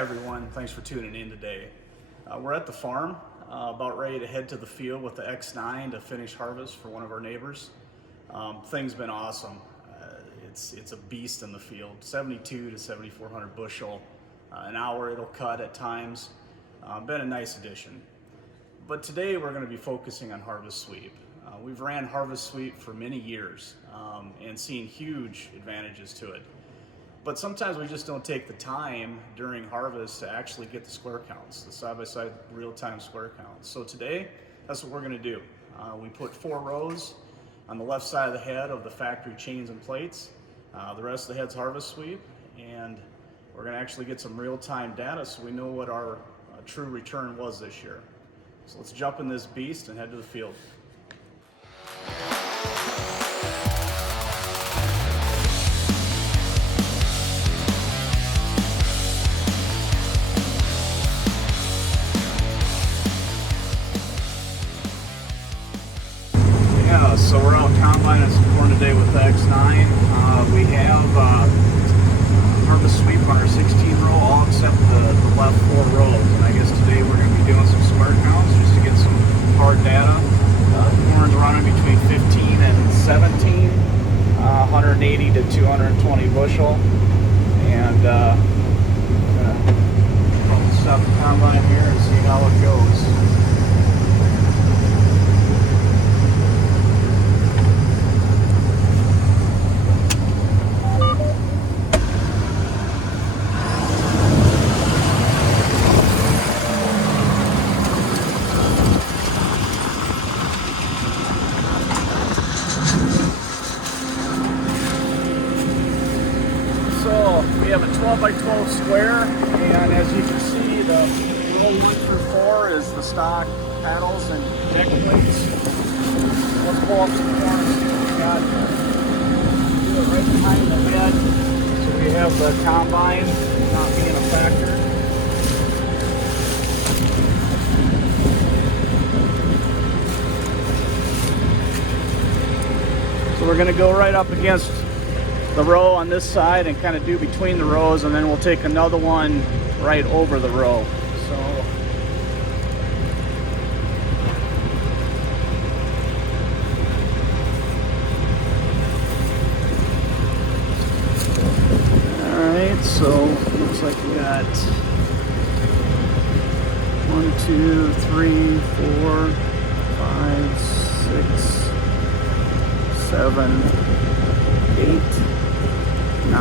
everyone, thanks for tuning in today. We're at the farm, about ready to head to the field with the X9 to finish harvest for one of our neighbors. Thing's been awesome. It's a beast in the field, 72 to 7,400 bushel an hour it'll cut at times. Been a nice addition. But today we're going to be focusing on harvest sweep. We've ran harvest sweep for many years and seen huge advantages to it. But sometimes we just don't take the time during harvest to actually get the square counts, the side-by-side real-time square counts. So today, that's what we're going to do. We put 4 rows on the left side of the head of the factory chains and plates. The rest of the head's harvest sweep, and we're going to actually get some real-time data so we know what our true return was this year. So let's jump in this beast and head to the field. So we're out combining some corn today with the X9. We have harvest sweep on our 16 row, all except the left 4 rows. And I guess today we're going to be doing some square counts just to get some hard data. Corn's running between 15 and 17, 180 to 220 bushel. And we'll stop the combine here and see how it goes. We have a 12 by 12 square, and as you can see, the row 1 through 4 is the stock paddles and deck plates. Let's pull up some corn and see what we got here. Do it right behind the head, so we have the combine not being a factor. So we're going to go right up against the row on this side and kind of do between the rows, and then we'll take another one right over the row. So alright, so looks like we got 1, 2, 3, 4, 5, 6, 7, 8, 9,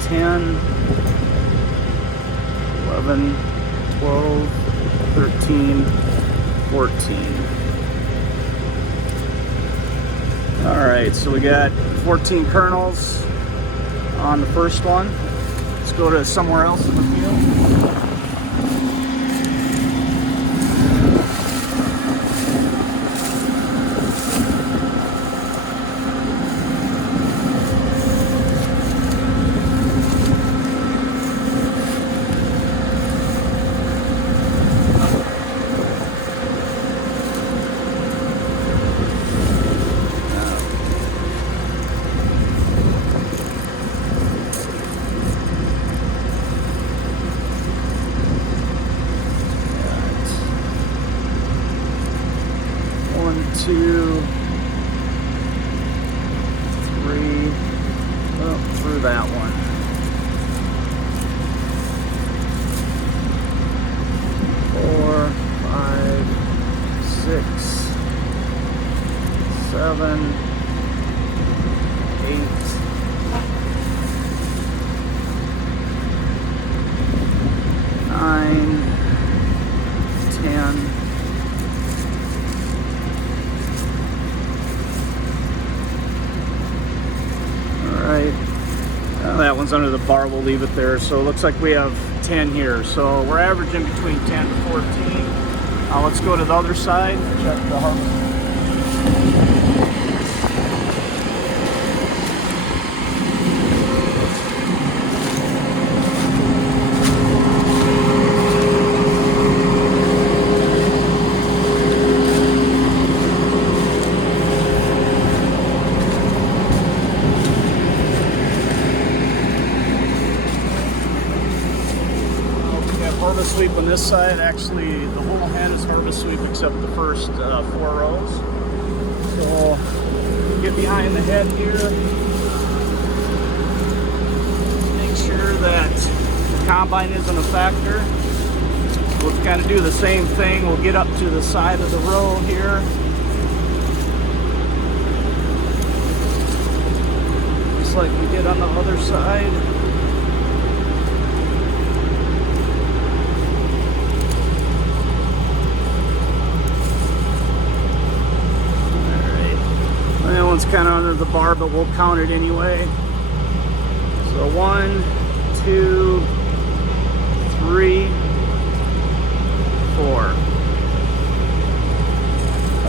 10, 11, 12, 13, 14. All right, so we got 14 kernels on the first one. Let's go to somewhere else in the field. Two, 3, up through that one. 4, 5, 6, 7, 8, 9, 10. That one's under the bar, we'll leave it there. So it looks like we have 10 here. So we're averaging between 10 to 14. Let's go to the other side and check the harvest. this side, actually, the whole hand is harvest sweep except the first 4 rows. So get behind the head here. Make sure that the combine isn't a factor. We'll kind of do the same thing. We'll get up to the side of the row here. Just like we did on the other side. That one's kind of under the bar, but we'll count it anyway. So 1, 2, 3, 4.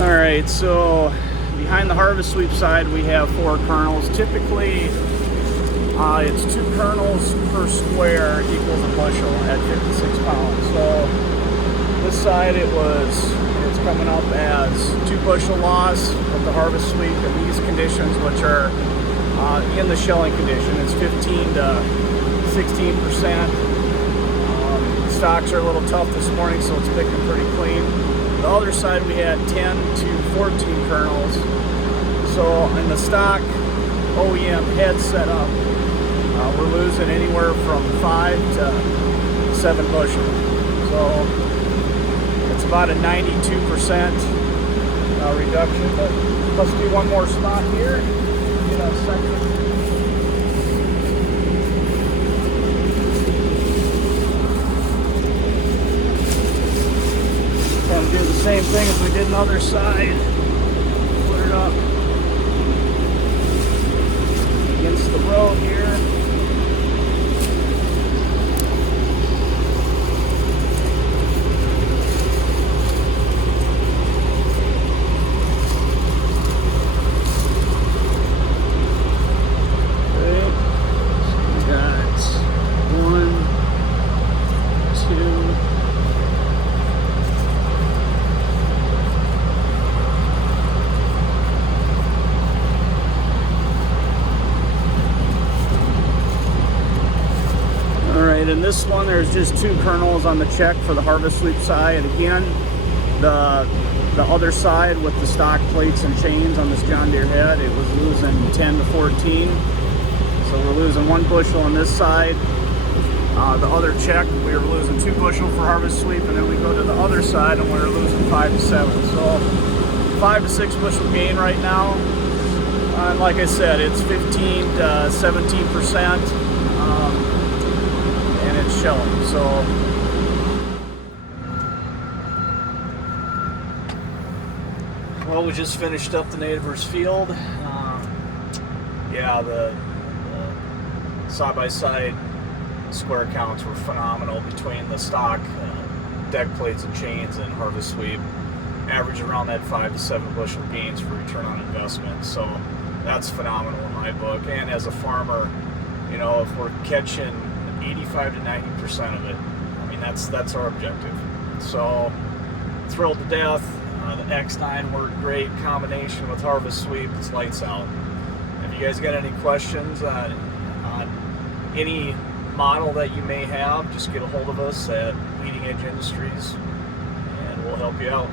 All right, so behind the harvest sweep side, we have 4 kernels. Typically, it's 2 kernels per square equals a bushel at 56 pounds. So this side, it's coming up as 2 bushel loss with the harvest sweep in these conditions, which are in the shelling condition. It's 15 to 16%. Stocks are a little tough this morning, so it's picking pretty clean. The other side, we had 10 to 14 kernels. So in the stock OEM head setup, we're losing anywhere from 5 to 7 bushel. So it's about a 92% reduction, but let's do one more spot here. Get a second. Kind of do the same thing as we did on the other side. Put it up against the row here. In this one, there's just 2 kernels on the check for the harvest sweep side. Again, the other side with the stock plates and chains on this John Deere head, it was losing 10 to 14. So we're losing 1 bushel on this side. The other check, we were losing 2 bushel for harvest sweep, and then we go to the other side and we're losing 5 to 7. So 5 to 6 bushel gain right now. And like I said, it's 15 to 17%. And it's shelling. So well, we just finished up the neighbor's field. Yeah, the side-by-side square counts were phenomenal between the stock deck plates and chains and harvest sweep. Average around that 5 to 7 bushel gains for return on investment. So that's phenomenal in my book. And as a farmer, you know, if we're catching 85 to 90% of it, I mean, that's our objective. So thrilled to death. The X9 worked great. Combination with harvest sweep, it's lights out. If you guys got any questions on any model that you may have, just get a hold of us at Leading Edge Industries and we'll help you out.